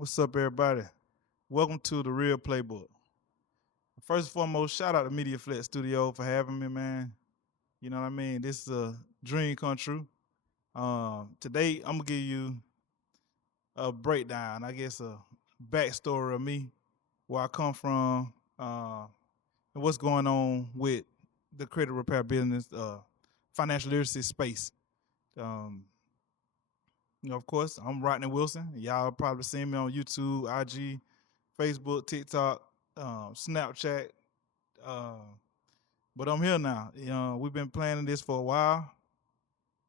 What's up, everybody? Welcome to the Real Playbook. First and foremost, shout out to Media Flex Studio for having me, man. You know what I mean? This is a dream come true. Today, I'm gonna give you a breakdown, I guess a backstory of me, where I come from, and what's going on with the credit repair business, financial literacy space. Um, of course, I'm Rodney Wilson. Y'all probably seen me on YouTube, IG, Facebook, TikTok, Snapchat. Uh, but I'm here now. We've been planning this for a while,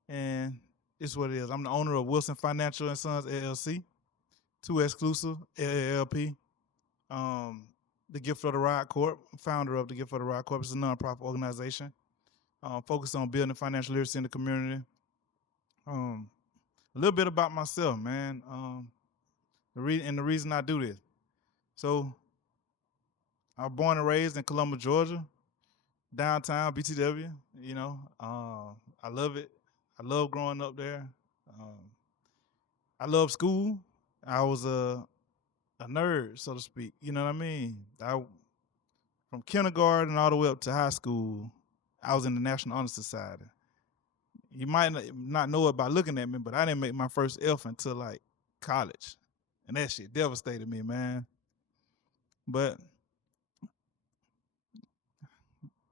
and it's what it is. I'm the owner of Wilson Financial and Sons LLC, two exclusive LLP. Um, the Gift of the Ride Corp, founder of the Gift of the Ride Corp, is a nonprofit organization focused on building financial literacy in the community. Um, a little bit about myself, man. The reason I do this. So I was born and raised in Columbus, Georgia, downtown BTW. I love it. I love growing up there. Um, I love school. I was a nerd, so to speak. You know what I mean? From kindergarten all the way up to high school, I was in the National Honor Society. You might not know it by looking at me, but I didn't make my first F until like college, and that shit devastated me, man. But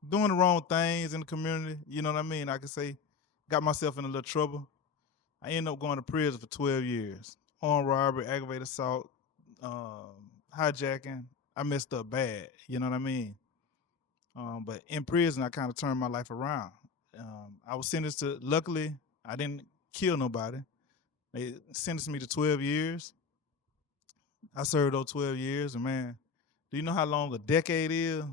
doing the wrong things in the community, you know what I mean? I could say, got myself in a little trouble. I ended up going to prison for 12 years. Armed robbery, aggravated assault, hijacking. I messed up bad, you know what I mean? But in prison, I kind of turned my life around. I was sentenced to, luckily, I didn't kill nobody. They sentenced me to 12 years. I served those 12 years, and man, do you know how long a decade is?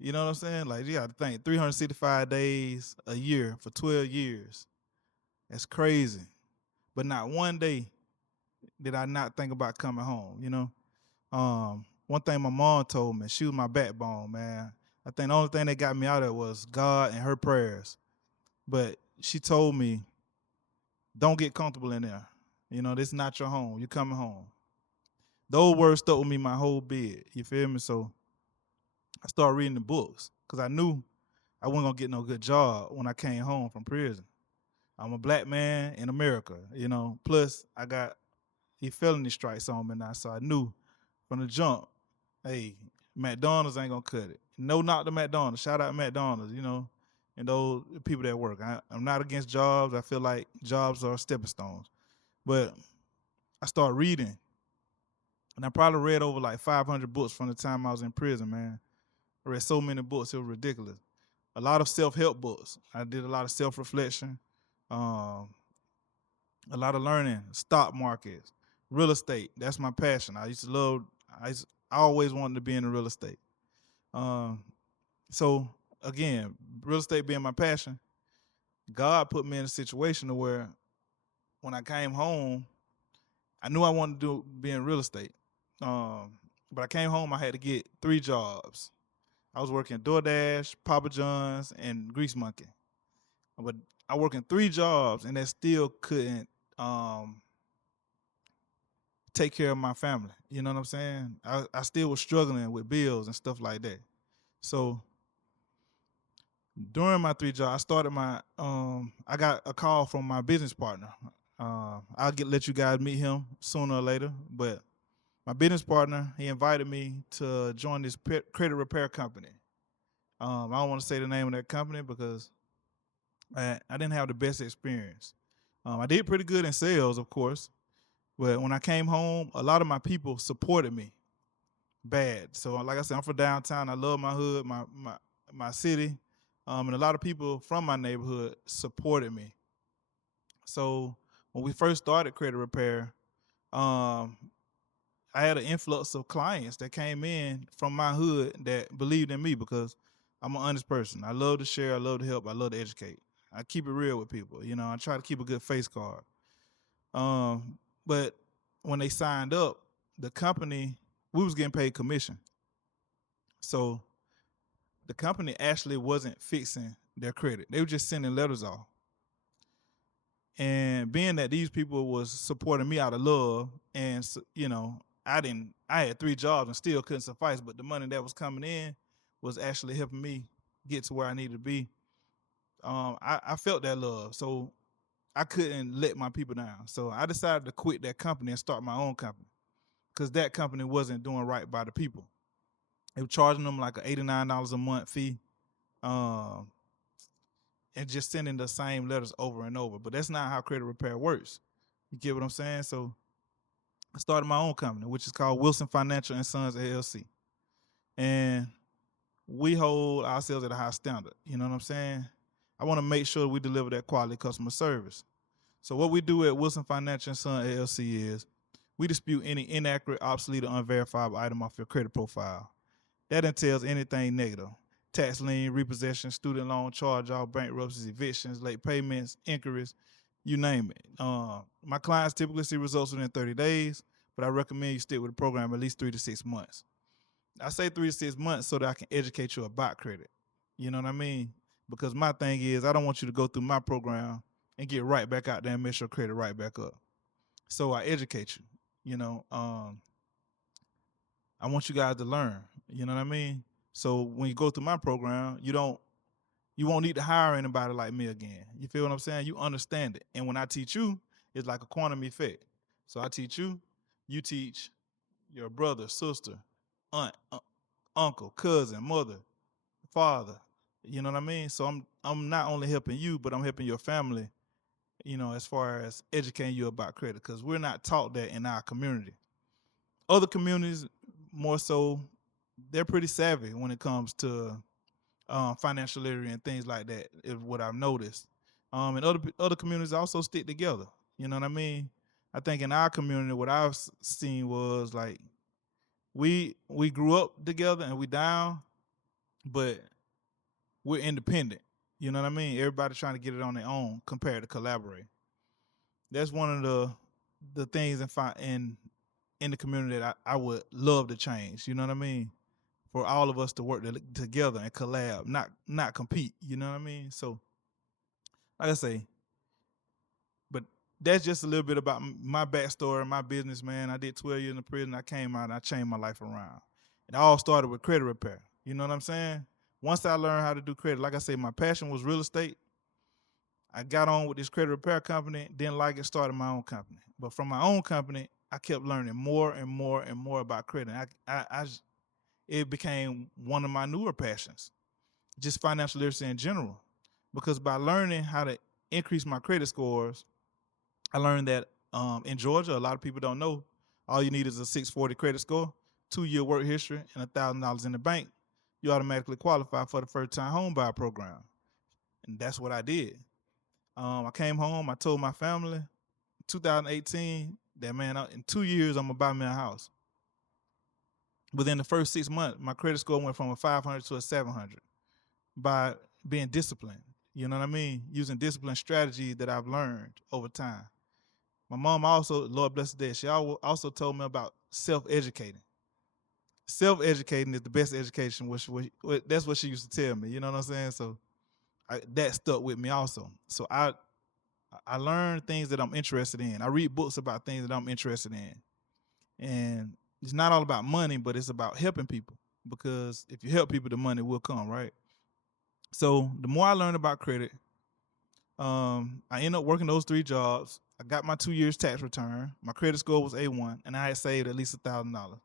You know what I'm saying? Like, you got to think 365 days a year for 12 years. That's crazy. But not one day did I not think about coming home, you know? One thing my mom told me, she was my backbone, man. I think the only thing that got me out of it was God and her prayers. But she told me, don't get comfortable in there. You know, this is not your home. You're coming home. Those words stuck with me my whole bed. You feel me? So I started reading the books because I knew I wasn't gonna get no good job when I came home from prison. I'm a black man in America, you know. Plus, I got felony strikes on me now, so I knew from the jump, hey, McDonald's ain't gonna cut it. No, not the McDonald's. Shout out McDonald's, you know, and those people that work. I'm not against jobs. I feel like jobs are stepping stones. But I started reading, and I probably read over like 500 books from the time I was in prison, man. I read so many books, it was ridiculous. A lot of self-help books. I did a lot of self-reflection, um, a lot of learning, stock markets, real estate. That's my passion. I used to love. I always wanted to be in the real estate. Um, so again, real estate being my passion, God put me in a situation to where when I came home, I knew I wanted to be in real estate. Um, but I came home, I had to get 3 jobs. I was working DoorDash, Papa John's, and Grease Monkey. But I worked in 3 jobs, and that still couldn't um, take care of my family. You know what I'm saying? I still was struggling with bills and stuff like that. So during my 3 jobs, I started my I got a call from my business partner. Let you guys meet him sooner or later. But my business partner, he invited me to join this credit repair company. I don't want to say the name of that company because I didn't have the best experience. I did pretty good in sales, of course, but when I came home, a lot of my people supported me bad. So, like I said, I'm from downtown. I love my hood, my city, and a lot of people from my neighborhood supported me. So, when we first started credit repair, um, I had an influx of clients that came in from my hood that believed in me because I'm an honest person. I love to share. I love to help. I love to educate. I keep it real with people. You know, I try to keep a good face card. But when they signed up, the company, we was getting paid commission. So the company actually wasn't fixing their credit. They were just sending letters off. And being that these people was supporting me out of love, and I had 3 jobs and still couldn't suffice, but the money that was coming in was actually helping me get to where I needed to be. I felt that love, so I couldn't let my people down. So I decided to quit that company and start my own company because that company wasn't doing right by the people. They were charging them like a $89 a month fee, um, and just sending the same letters over and over. But that's not how credit repair works. You get what I'm saying? So I started my own company, which is called Wilson Financial and Sons LLC, and we hold ourselves at a high standard. You know what I'm saying? I want to make sure we deliver that quality customer service. So what we do at Wilson Financial and Sons LLC is we dispute any inaccurate, obsolete, or unverifiable item off your credit profile. That entails anything negative: tax lien, repossession, student loan charge-off, bankruptcies, evictions, late payments, inquiries, you name it. My clients typically see results within 30 days, but I recommend you stick with the program at least 3 to 6 months. I say 3 to 6 months so that I can educate you about credit. You know what I mean? Because my thing is, I don't want you to go through my program and get right back out there and mess your credit right back up. So I educate you. You know, I want you guys to learn. You know what I mean? So when you go through my program, you won't need to hire anybody like me again. You feel what I'm saying? You understand it. And when I teach you, it's like a quantum effect. So I teach you teach your brother, sister, aunt, uncle, cousin, mother, father. You know what I mean? So I'm not only helping you, but I'm helping your family, as far as educating you about credit, because we're not taught that in our community. Other communities, more so, they're pretty savvy when it comes to financial literacy and things like that, is what I've noticed. And other communities also stick together. You know what I mean? I think in our community, what I've seen was like we grew up together and we down, but we're independent. You know what I mean? Everybody trying to get it on their own compared to collaborate. That's one of the things in the community that I would love to change. You know what I mean? For all of us to work together and collab, not compete. You know what I mean? So, like I say, but that's just a little bit about my backstory, my business, man. I did 12 years in prison. I came out and I changed my life around. It all started with credit repair. You know what I'm saying? Once I learned how to do credit, like I say, my passion was real estate. I got on with this credit repair company, didn't like it, started my own company. But from my own company, I kept learning more and more and more about credit. It became one of my newer passions, just financial literacy in general. Because by learning how to increase my credit scores, I learned that in Georgia, a lot of people don't know, all you need is a 640 credit score, 2-year work history, and $1,000 in the bank. You automatically qualify for the first time home buyer program. And that's what I did. I came home, I told my family, 2018, that man, in 2 years, I'm gonna buy me a house. Within the first 6 months, my credit score went from a 500 to a 700 by being disciplined. You know what I mean? Using discipline strategy that I've learned over time. My mom also, Lord bless her dead, she also told me about self-educating. Self-educating is the best education, that's what she used to tell me. You know what I'm saying? So that stuck with me also. So I learn things that I'm interested in. I read books about things that I'm interested in. And it's not all about money, but it's about helping people. Because if you help people, the money will come, right? So the more I learn about credit, I ended up working those 3 jobs. I got my 2 years tax return. My credit score was A1, and I had saved at least $1,000.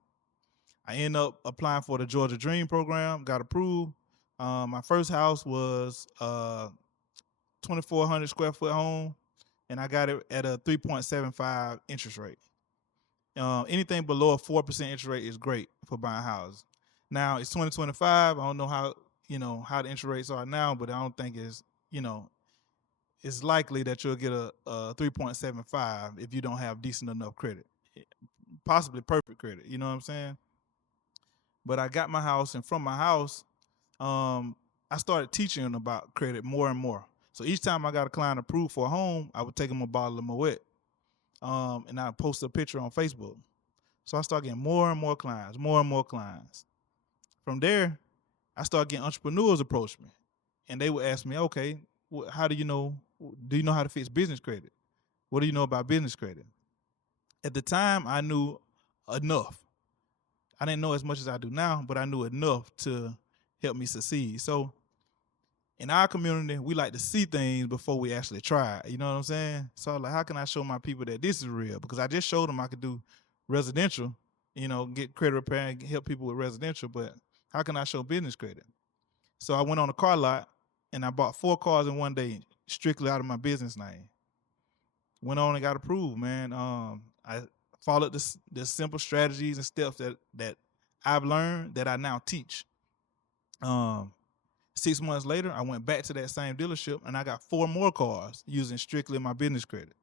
I ended up applying for the Georgia Dream program, got approved. My first house was 2,400 square foot home, and I got it at a 3.75 interest rate. Anything below a 4% interest rate is great for buying houses. Now it's 2025. I don't know how the interest rates are now, but I don't think it's likely that you'll get a 3.75 if you don't have decent enough credit, possibly perfect credit. You know what I'm saying? But I got my house, and from my house, I started teaching them about credit more and more. So each time I got a client approved for a home, I would take them a bottle of Moet, and I post a picture on Facebook. So I started getting more and more clients, more and more clients. From there, I started getting entrepreneurs approach me, and they would ask me, okay, how do you know? Do you know how to fix business credit? What do you know about business credit? At the time, I knew enough. I didn't know as much as I do now, but I knew enough to help me succeed. So in our community, we like to see things before we actually try it. You know what I'm saying? So like, how can I show my people that this is real? Because I just showed them I could do residential, get credit repair and help people with residential, but how can I show business credit? So I went on a car lot and I bought 4 cars in one day, strictly out of my business name. Went on and got approved, man. I followed the simple strategies and steps that I've learned that I now teach. Um, 6 months later, I went back to that same dealership and I got 4 more cars using strictly my business credit.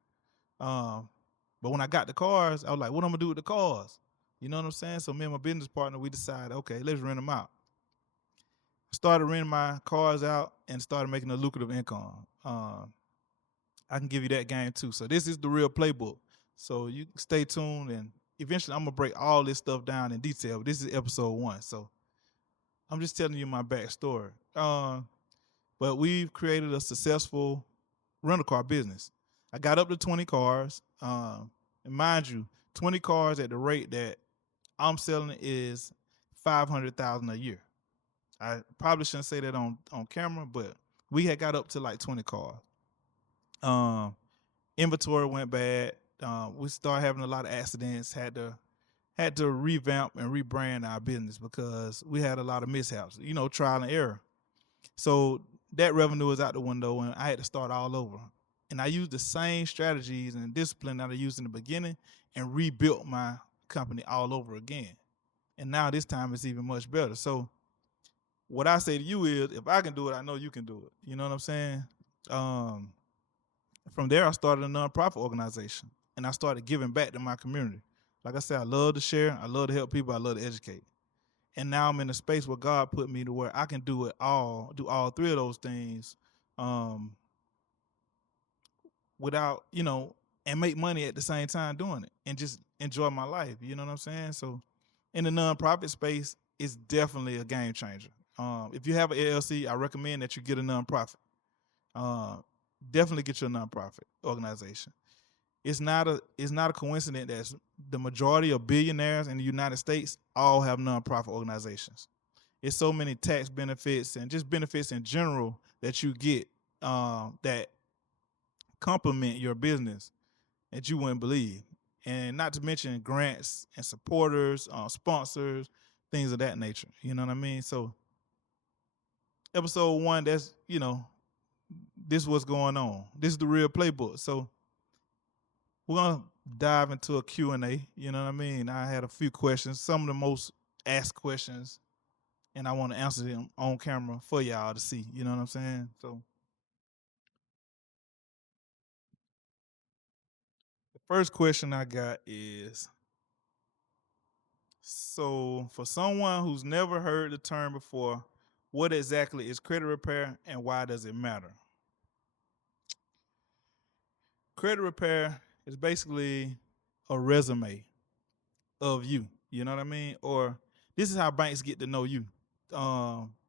But when I got the cars, I was like, what I'm gonna do with the cars? You know what I'm saying? So me and my business partner, we decided, okay, let's rent them out. Started renting my cars out and started making a lucrative income. I can give you that game too. So this is the real playbook. So you stay tuned, and eventually I'm gonna break all this stuff down in detail. This is episode 1, so I'm just telling you my backstory. But we've created a successful rental car business. I got up to 20 cars. And mind you, 20 cars at the rate that I'm selling is 500,000 a year. I probably shouldn't say that on camera, but we had got up to like 20 cars. Inventory went bad. We started having a lot of accidents. Had to revamp and rebrand our business because we had a lot of mishaps. Trial and error. So that revenue was out the window, and I had to start all over. And I used the same strategies and discipline that I used in the beginning and rebuilt my company all over again. And now this time it's even much better. So what I say to you is, if I can do it, I know you can do it. You know what I'm saying? From there, I started a nonprofit organization, and I started giving back to my community. Like I said, I love to share. I love to help people. I love to educate. And now I'm in a space where God put me to where I can do all 3 of those things, without, and make money at the same time doing it and just enjoy my life. You know what I'm saying? So in the nonprofit space, it's definitely a game changer. If you have an LLC, I recommend that you get a nonprofit. Uh, Definitely get your nonprofit organization. It's not a coincidence that the majority of billionaires in the United States all have nonprofit organizations. It's so many tax benefits and just benefits in general that you get, that complement your business that you wouldn't believe. And not to mention grants and supporters, sponsors, things of that nature. You know what I mean? So episode 1, that's, this is what's going on. This is the real playbook. So we're gonna dive into a Q&A. You know what I mean? I had a few questions, some of the most asked questions, and I want to answer them on camera for y'all to see. You know what I'm saying? So the first question I got is, so for someone who's never heard the term before, what exactly is credit repair and why does it matter? Credit repair is basically a resume of you. You know what I mean? Or this is how banks get to know you.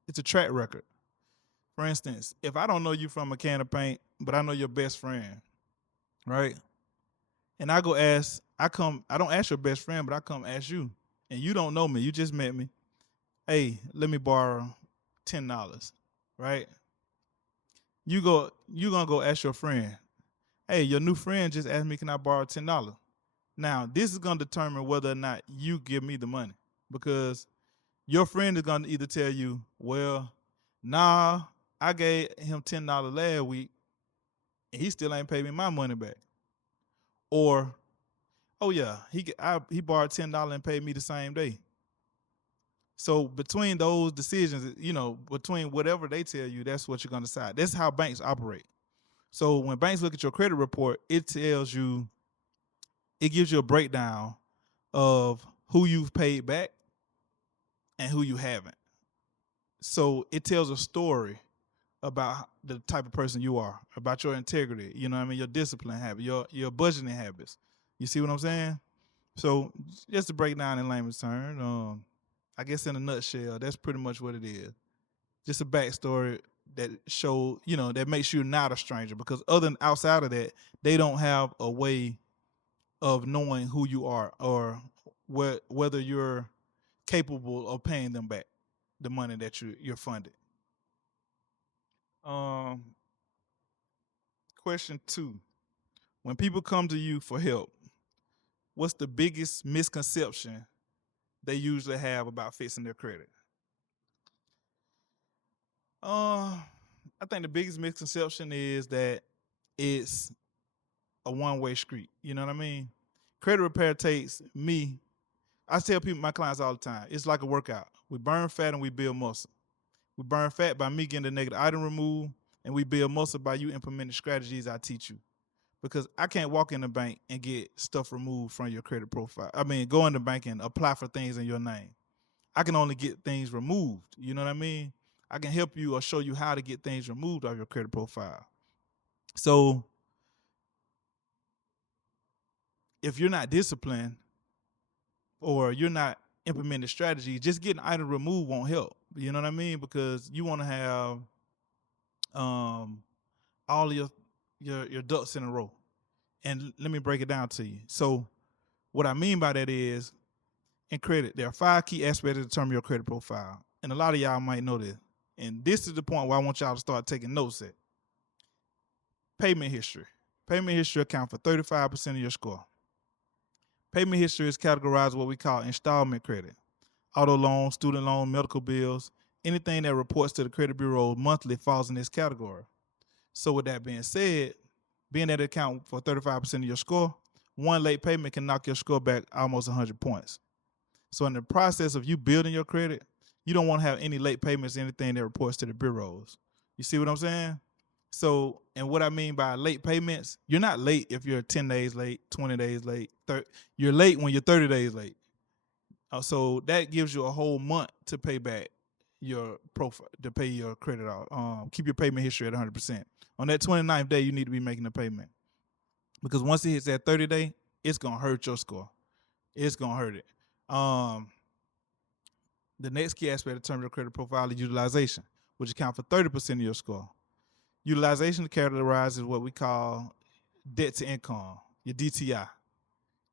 It's a track record. For instance, if I don't know you from a can of paint, but I know your best friend, right? And I don't ask your best friend, but I come ask you, and you don't know me, you just met me. Hey, let me borrow $10, right? You gonna go ask your friend, hey, your new friend just asked me, can I borrow $10? Now, this is gonna determine whether or not you give me the money, because your friend is gonna either tell you, well, nah, I gave him $10 last week, and he still ain't paid me my money back. Or, oh yeah, he borrowed $10 and paid me the same day. So between those decisions, between whatever they tell you, that's what you're gonna decide. That's how banks operate. So when banks look at your credit report, it gives you a breakdown of who you've paid back and who you haven't. So it tells a story about the type of person you are, about your integrity, your discipline habit, your budgeting habits. You see what I'm saying? So just to break down in layman's terms, I guess in a nutshell, that's pretty much what it is. Just a backstory show, that makes you not a stranger, because other than outside of that, they don't have a way of knowing who you are, or whether you're capable of paying them back the money that you're funded. Um, Question 2: when people come to you for help, what's the biggest misconception they usually have about fixing their credit? Uh, I think the biggest misconception is that it's a one-way street. You know what I mean? Credit repair takes me. I tell people, my clients, all the time, it's like a workout. We burn fat and we build muscle. We burn fat by me getting the negative item removed, and we build muscle by you implementing strategies I teach you. Because I can't walk in the bank and get stuff removed from your credit profile. I mean, go in the bank and apply for things in your name. I can only get things removed. You know what I mean? I can help you or show you how to get things removed off your credit profile. So if you're not disciplined or you're not implementing strategy, just getting item removed won't help. You know what I mean? Because you want to have all your ducks in a row. And let me break it down to you. So what I mean by that is, in credit, there are 5 key aspects that determine your credit profile. And a lot of y'all might know this. And this is the point where I want y'all to start taking notes at. Payment history. Payment history accounts for 35% of your score. Payment history is categorized what we call installment credit. Auto loan, student loan, medical bills, anything that reports to the credit bureau monthly falls in this category. So with that being said, being that it account for 35% of your score, one late payment can knock your score back almost 100 points. So in the process of you building your credit, you don't want to have any late payments, anything that reports to the bureaus. You see what I'm saying? So, and what I mean by late payments, you're not late if you're 10 days late, 20 days late. You're late when you're 30 days late. So that gives you a whole month to pay back your profile, to pay your credit off. Keep your payment history at 100%. On that 29th day, you need to be making a payment, because once it hits that 30 day, it's gonna hurt your score. It's gonna hurt it. The next key aspect of terms of credit profile is utilization, which accounts for 30% of your score. Utilization characterizes what we call debt to income, your DTI.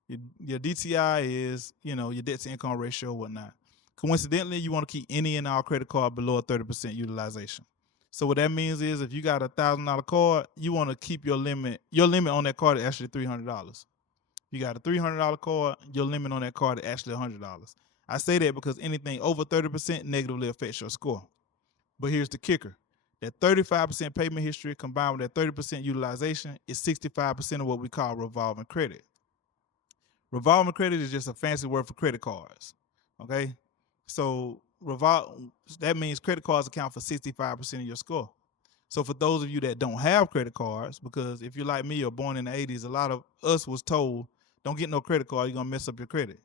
Your DTI is, your debt to income ratio or whatnot. Coincidentally, you want to keep any and all credit card below a 30% utilization. So what that means is, if you got $1,000 card, you want to keep your limit. Your limit on that card is actually $300. You got a $300 card, your limit on that card is actually $100. I say that because anything over 30% negatively affects your score. But here's the kicker. That 35% payment history combined with that 30% utilization is 65% of what we call revolving credit. Revolving credit is just a fancy word for credit cards. Okay? So that means credit cards account for 65% of your score. So for those of you that don't have credit cards, because if you're like me or born in the 80s, a lot of us was told, don't get no credit card, you're going to mess up your credit.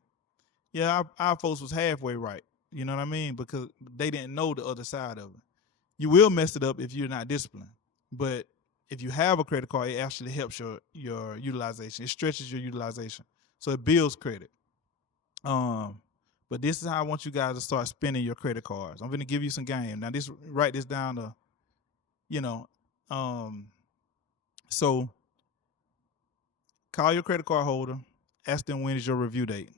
Yeah, our folks was halfway right. You know what I mean? Because they didn't know the other side of it. You will mess it up if you're not disciplined. But if you have a credit card, it actually helps your utilization. It stretches your utilization. So it builds credit. But this is how I want you guys to start spending your credit cards. I'm going to give you some game. Now, write this down to, so call your credit card holder, ask them when is your review date.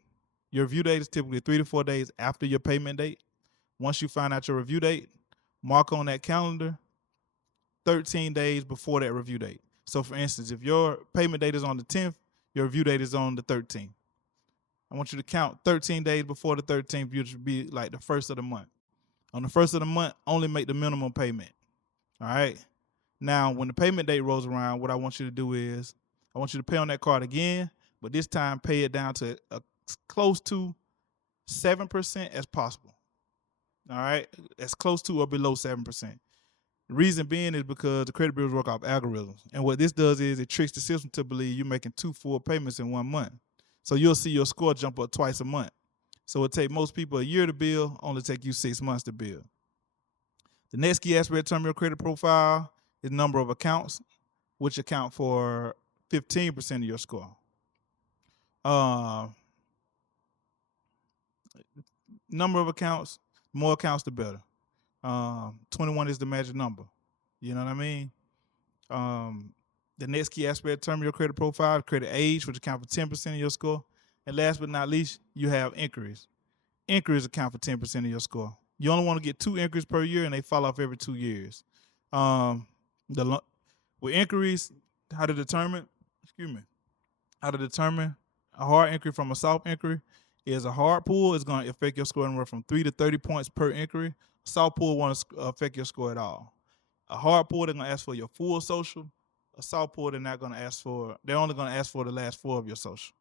Your review date is typically 3 to 4 days after your payment date. Once you find out your review date, mark on that calendar 13 days before that review date. So for instance, if your payment date is on the 10th, your review date is on the 13th. I want you to count 13 days before the 13th, which would be like the first of the month. On the first of the month, only make the minimum payment. All right? Now, when the payment date rolls around, what I want you to do is, I want you to pay on that card again, but this time pay it down to close to 7% as possible. All right? As close to or below 7%. The reason being is because the credit bureaus work off algorithms. And what this does is it tricks the system to believe you're making 2 full payments in 1 month. So you'll see your score jump up twice a month. So it take most people a year to build, only take you 6 months to build. The next key aspect of your credit profile is number of accounts, which account for 15% of your score. Number of accounts, more accounts the better. 21 is the magic number. You know what I mean? Um, the next key aspect determine your credit profile, credit age, which account for 10% of your score. And last but not least, you have inquiries. Inquiries account for 10% of your score. You only want to get 2 inquiries per year, and they fall off every 2 years. Um, the with inquiries, how to determine, excuse me, how to determine a hard inquiry from a soft inquiry is a hard pull is going to affect your score anywhere from 3 to 30 points per inquiry. Soft pull won't affect your score at all. A hard pull, they're gonna ask for your full social. A soft pull, they're not gonna ask for. They're only gonna ask for the last 4 of your social.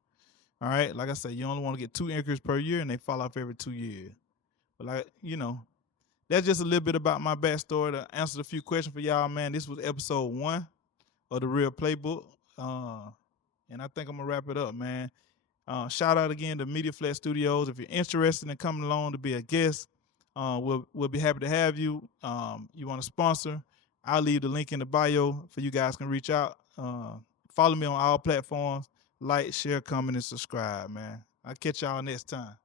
All right, like I said, you only want to get 2 inquiries per year, and they fall off every 2 years. But that's just a little bit about my backstory to answer a few questions for y'all, man. This was episode 1 of the Real Playbook, and I think I'm gonna wrap it up, man. Shout out again to Media Flex Studios. If you're interested in coming along to be a guest, we'll be happy to have you. You want to sponsor? I'll leave the link in the bio for you guys can reach out. Follow me on all platforms. Like, share, comment, and subscribe, man. I'll catch y'all next time.